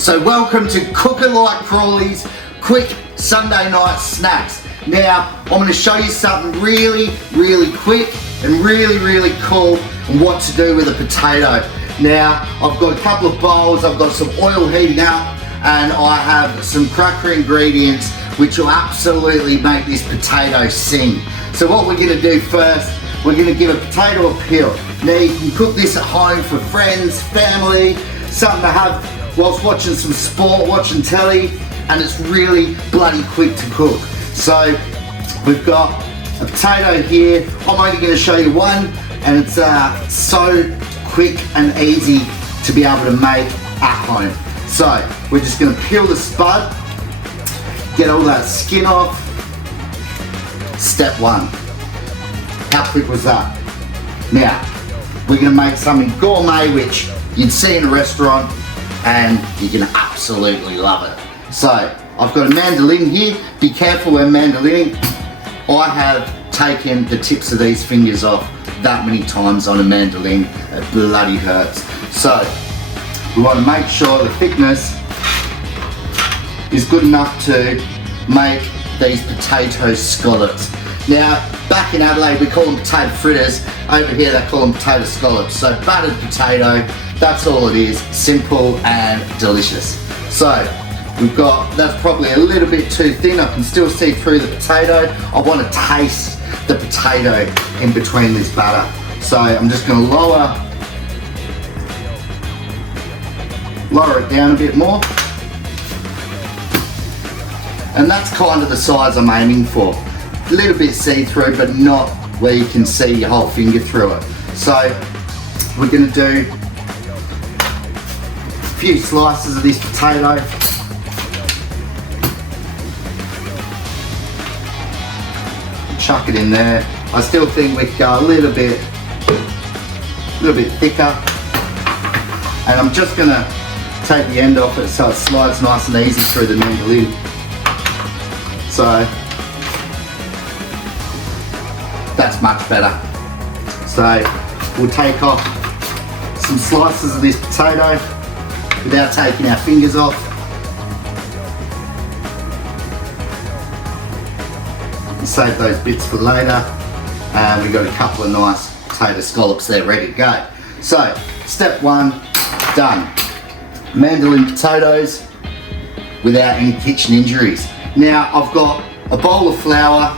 So welcome to Cooking Like Crawley's quick Sunday night snacks. Now I'm going to show you something really quick and really cool and what to do with a potato. Now I've got a couple of bowls, I've got some oil heating up, and I have some cracker ingredients which will absolutely make this potato sing. So what we're going to do first, we're going to give a potato a peel. Now you can cook this at home for friends, family, something to have whilst watching some sport, watching telly, and it's really bloody quick to cook. So we've got a potato here. I'm only going to show you one, and it's so quick and easy to be able to make at home. So we're just going to peel the spud, get all that skin off. Step one. How quick was that? Now we're going to make something gourmet which you'd see in a restaurant and you're going to absolutely love it. So I've got a mandolin here. Be careful when mandolining. I have taken the tips of these fingers off that many times on a mandolin. It bloody hurts. So we want to make sure the thickness is good enough to make these potato scallops. Now back in Adelaide we call them potato fritters. Over here they call them potato scallops. So battered potato, that's all it is. Simple and delicious. So we've got, that's probably a little bit too thin. I can still see through the potato. I want to taste the potato in between this batter. So I'm just going to lower it down a bit more. And that's kind of the size I'm aiming for. A little bit see-through, but not where you can see your whole finger through it. So we're going to do a few slices of this potato. Chuck it in there. I still think we could go a little bit thicker. And I'm just going to take the end off it so it slides nice and easy through the mandolin. So that's much better. So we'll take off some slices of this potato without taking our fingers off. And save those bits for later. And we've got a couple of nice potato scallops there ready to go. So step one, done. Mandolin potatoes without any kitchen injuries. Now I've got a bowl of flour.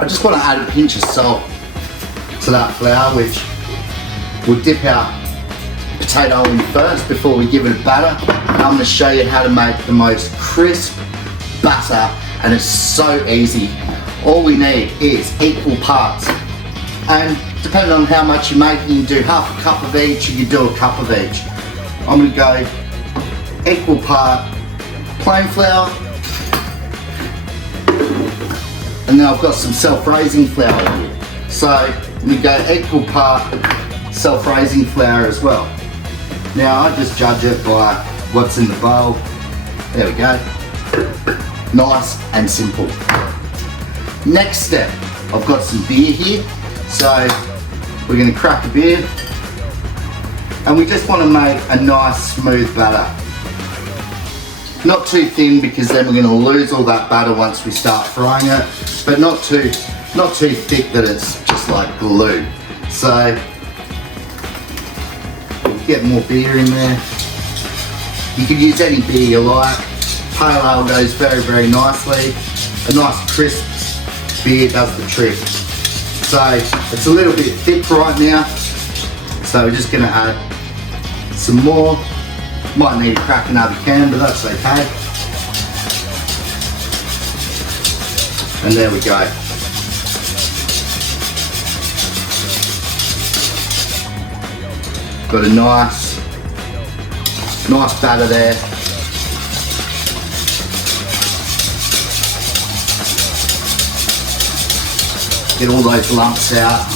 I just want to add a pinch of salt to that flour, which we'll dip our potato in first before we give it a batter. And I'm going to show you how to make the most crisp batter, and it's so easy. All we need is equal parts, and depending on how much you're making, you can do half a cup of each, or you do a cup of each. I'm going to go equal part plain flour, and then I've got some self-raising flour here. So I'm going to go equal part self-raising flour as well. Now I just judge it by what's in the bowl. There we go. Nice and simple. Next step, I've got some beer here. So we're going to crack a beer. And we just want to make a nice smooth batter. Not too thin, because then we're going to lose all that batter once we start frying it, but not too thick that it's just like glue. So get more beer in there. You can use any beer you like. Pale ale goes very nicely. A nice crisp beer does the trick. So it's a little bit thick right now, so we're just going to add some more. Might need to crack another can, but that's okay. And there we go. Got a nice batter there. Get all those lumps out.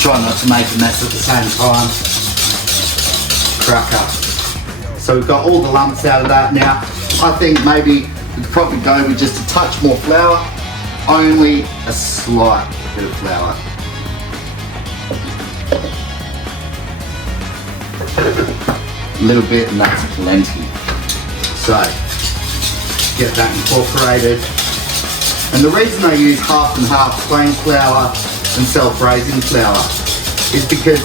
Try not to make a mess at the same time. Cracker. So we've got all the lumps out of that. Now I think maybe we could probably go with just a touch more flour, only a slight bit of flour. a little bit, and that's plenty. So, get that incorporated. And the reason I use half and half plain flour and self-raising flour is because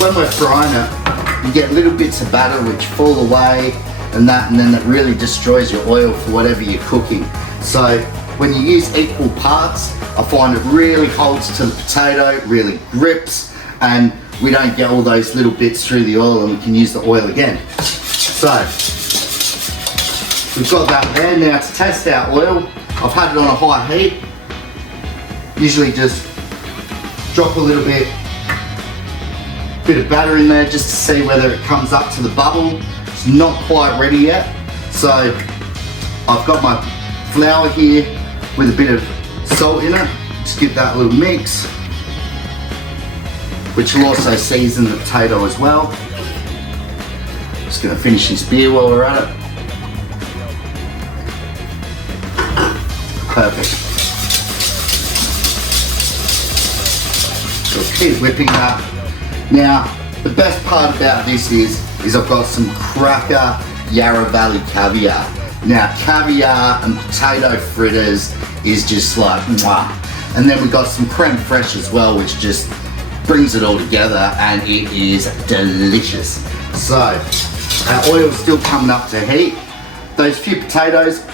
when we're frying it, you get little bits of batter which fall away and then it really destroys your oil for whatever you're cooking. So when you use equal parts, I find it really holds to the potato, really grips, and we don't get all those little bits through the oil, and we can use the oil again. So we've got that there. Now to test our oil, I've had it on a high heat. Usually just drop a little bit of batter in there just to see whether it comes up to the bubble. It's not quite ready yet. So I've got my flour here with a bit of salt in it. Just give that a little mix, which will also season the potato as well. Just gonna finish this beer while we're at it. Perfect. So keep whipping that. Now, the best part about this is I've got some cracker Yarra Valley caviar. Now, caviar and potato fritters is just like mwah. And then we've got some creme fraiche as well, which just brings it all together, and it is delicious. So, our oil's still coming up to heat. Those few potatoes,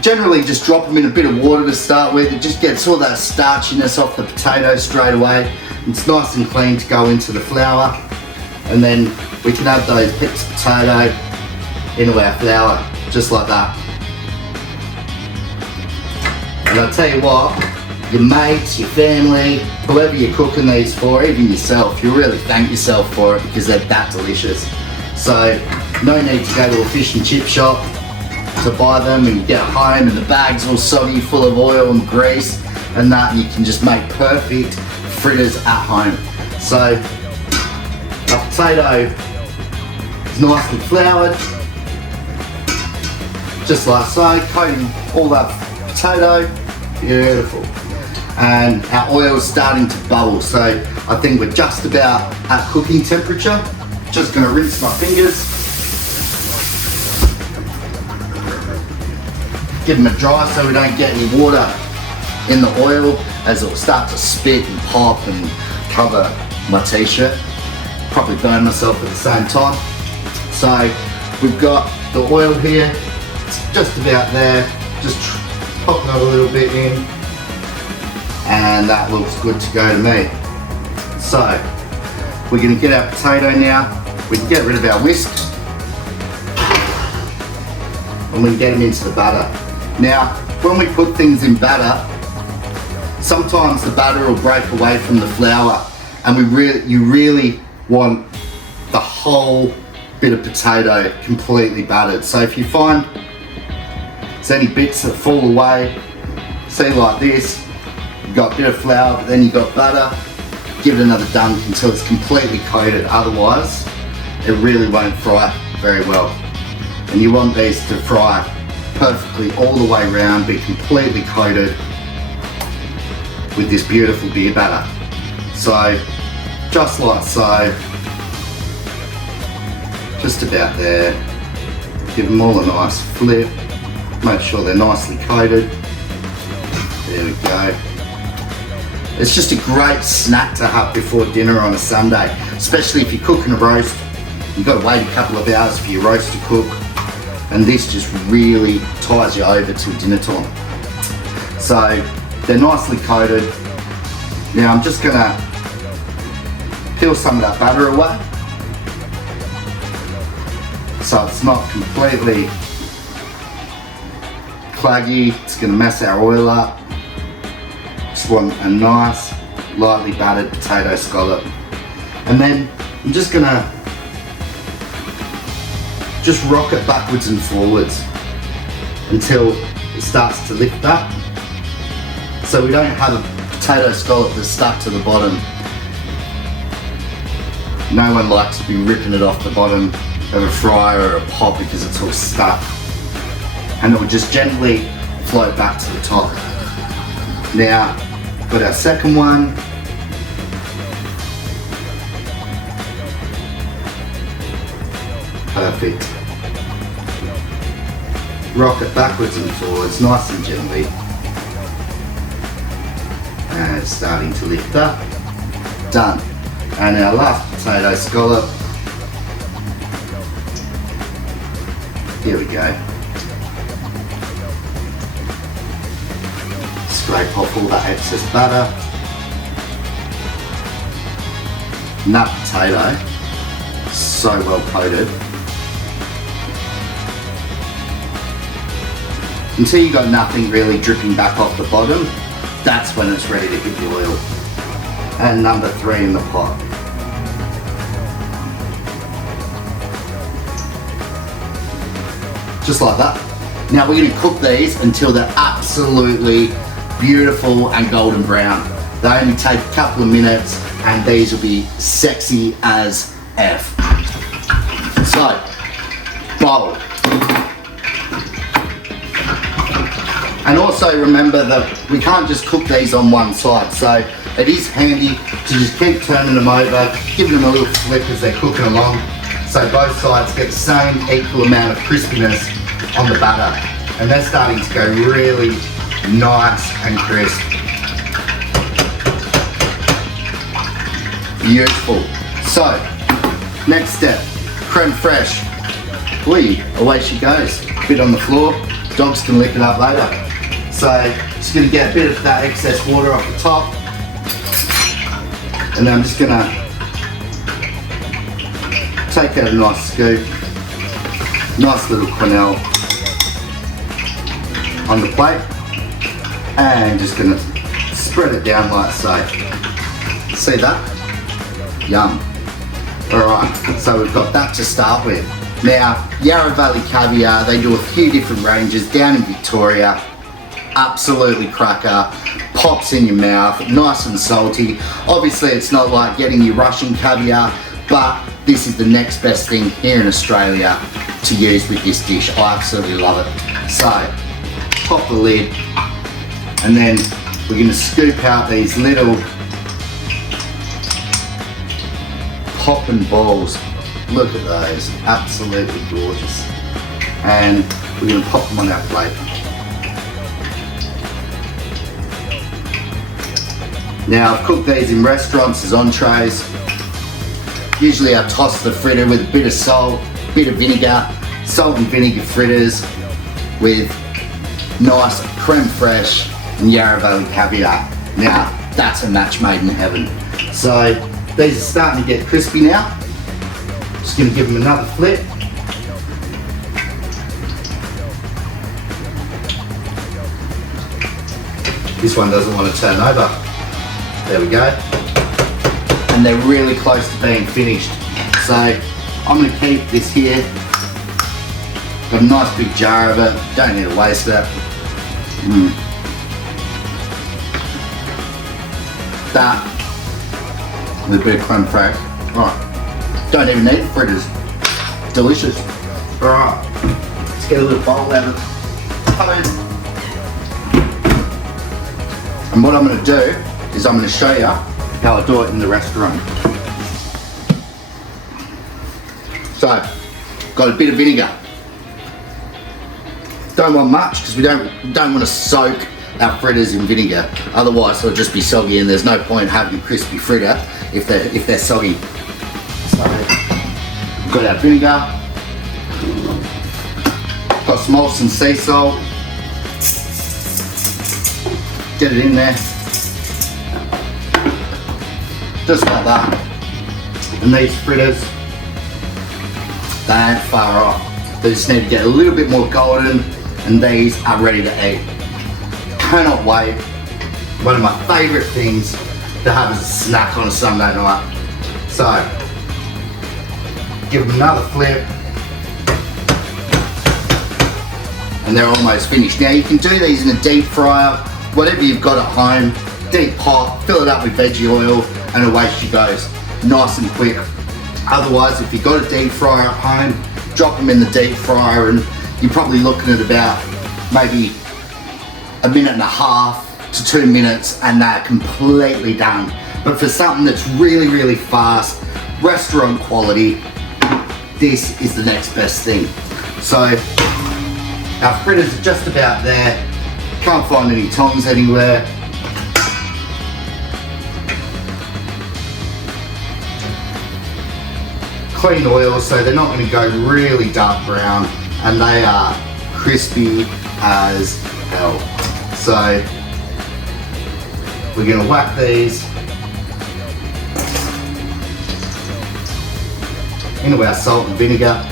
generally just drop them in a bit of water to start with. It just gets all that starchiness off the potato straight away. It's nice and clean to go into the flour, and then we can add those bits of potato into our flour, just like that. And I'll tell you what, your mates, your family, whoever you're cooking these for, even yourself, you'll really thank yourself for it because they're that delicious. So no need to go to a fish and chip shop to buy them and get home and the bag's all soggy full of oil and grease and that, and you can just make perfect fritters at home. So our potato is nicely floured, just like so, coating all that potato, beautiful. And our oil's starting to bubble, so I think we're just about at cooking temperature. Just gonna rinse my fingers, give them a dry so we don't get any water in the oil as it'll start to spit and pop and cover my t-shirt. Probably burn myself at the same time. So we've got the oil here, it's just about there, just pop that a little bit in, and that looks good to go to me. So we're going to get our potato now, we can get rid of our whisk, and we can get them into the batter. Now when we put things in batter, sometimes the batter will break away from the flour, and you really want the whole bit of potato completely battered. So if you find there's any bits that fall away, see like this, you've got a bit of flour but then you've got butter, give it another dunk until it's completely coated, otherwise it really won't fry very well. And you want these to fry perfectly all the way around, be completely coated with this beautiful beer batter. So just like so, just about there, give them all a nice flip, make sure they're nicely coated, there we go. It's just a great snack to have before dinner on a Sunday, especially if you're cooking a roast. You've got to wait a couple of hours for your roast to cook, and this just really ties you over till dinner time. So they're nicely coated. Now I'm just gonna peel some of that batter away so it's not completely claggy. It's gonna mess our oil up. Just want a nice lightly battered potato scallop, and then I'm just gonna rock it backwards and forwards until it starts to lift up, so we don't have a potato scallop that's stuck to the bottom. No one likes to be ripping it off the bottom of a fryer or a pot because it's all stuck, and it will just gently float back to the top. Now, got our second one. Perfect. Rock it backwards and forwards, nice and gently. And it's starting to lift up. Done. And our last potato scallop. Here we go. Scrape off all that excess butter. Nut potato, so well coated. Until you got nothing really dripping back off the bottom, that's when it's ready to hit the oil. And number 3 in the pot. Just like that. Now we're going to cook these until they're absolutely beautiful and golden brown. They only take a couple of minutes and these will be sexy as F. So, bowl. And also remember that we can't just cook these on one side, so it is handy to just keep turning them over, giving them a little flip as they're cooking along, so both sides get the same equal amount of crispiness on the butter. And they're starting to go really nice and crisp. Beautiful. So, next step, creme fraiche. Away she goes. Bit on the floor, dogs can lick it up later. So, just gonna get a bit of that excess water off the top. And then I'm just gonna take out a nice scoop, nice little quenelle on the plate, and just gonna spread it down like so. See that? Yum. Alright, so we've got that to start with. Now, Yarra Valley caviar, they do a few different ranges down in Victoria. Absolutely cracker, pops in your mouth, nice and salty. Obviously it's not like getting your Russian caviar, but this is the next best thing here in Australia to use with this dish. I absolutely love it. So, pop the lid, and then we're going to scoop out these little popping balls. Look at those, absolutely gorgeous. And we're going to pop them on our plate. Now I've cooked these in restaurants as entrees. Usually I toss the fritter with a bit of salt, bit of vinegar, salt and vinegar fritters with nice creme fraiche and Yarra Valley caviar. Now that's a match made in heaven. So these are starting to get crispy now. Just going to give them another flip. This one doesn't want to turn over. There we go. And they're really close to being finished. So I'm going to keep this here. Got a nice big jar of it. Don't need to waste it. That with a bit of creme fraiche. Alright. Don't even need fritters. Delicious. Alright. Let's get a little bowl out of it. And what I'm going to do is I'm going to show you how I do it in the restaurant. So, got a bit of vinegar. Don't want much because we don't want to soak our fritters in vinegar. Otherwise they'll just be soggy and there's no point having a crispy fritter if they're soggy. So, we've got our vinegar. Got some Molson sea salt. Get it in there. Just like that. And these fritters, they ain't far off. They just need to get a little bit more golden and these are ready to eat. Cannot wait. One of my favourite things to have as a snack on a Sunday night. So, give them another flip. And they're almost finished. Now you can do these in a deep fryer, whatever you've got at home, deep pot, fill it up with veggie oil, and away she goes. Nice and quick. Otherwise, if you've got a deep fryer at home, drop them in the deep fryer and you're probably looking at about maybe a minute and a half to 2 minutes and they're completely done. But for something that's really, really fast, restaurant quality, this is the next best thing. So our fritters are just about there. Can't find any tongs anywhere. Clean oil, so they're not going to go really dark brown, and they are crispy as hell. So we're going to whack these into our salt and vinegar.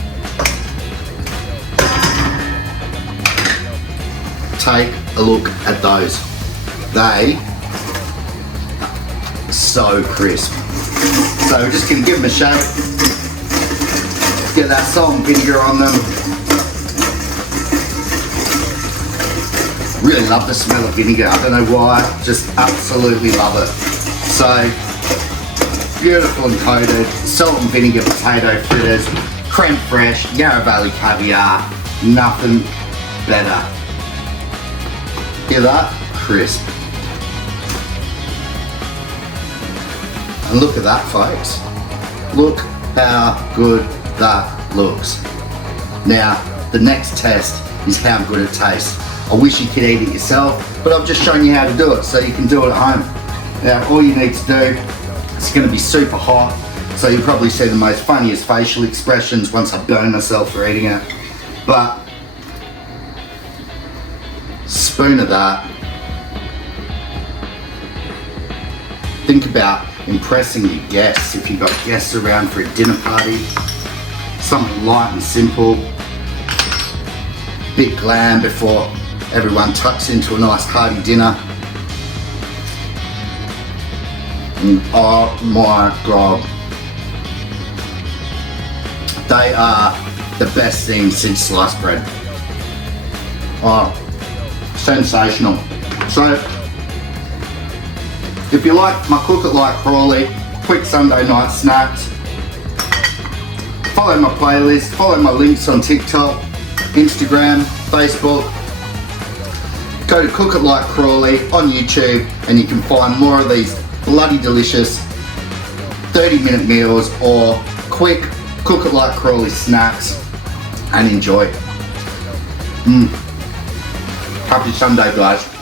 Take a look at those. They are so crisp. So we're just going to give them a shake. Get that salt and vinegar on them. Really love the smell of vinegar. I don't know why, just absolutely love it. So, beautiful and coated, salt and vinegar potato fritters, creme fraiche, Yarra Valley caviar, nothing better. Hear that? Crisp. And look at that, folks. Look how good that looks. Now, the next test is how good it tastes. I wish you could eat it yourself, but I've just shown you how to do it so you can do it at home. Now, all you need to do, it's going to be super hot, so you'll probably see the most funniest facial expressions once I burn myself for eating it. But, spoon of that. Think about impressing your guests if you've got guests around for a dinner party. Something light and simple, bit glam before everyone tucks into a nice hearty dinner. And oh my God, they are the best thing since sliced bread. Oh, sensational. So, if you like my Cook It Like Crawley, quick Sunday night snacks, follow my playlist, follow my links on TikTok, Instagram, Facebook. Go to Cook It Like Crawley on YouTube and you can find more of these bloody delicious 30-minute meals or quick Cook It Like Crawley snacks and enjoy. Happy Sunday, guys.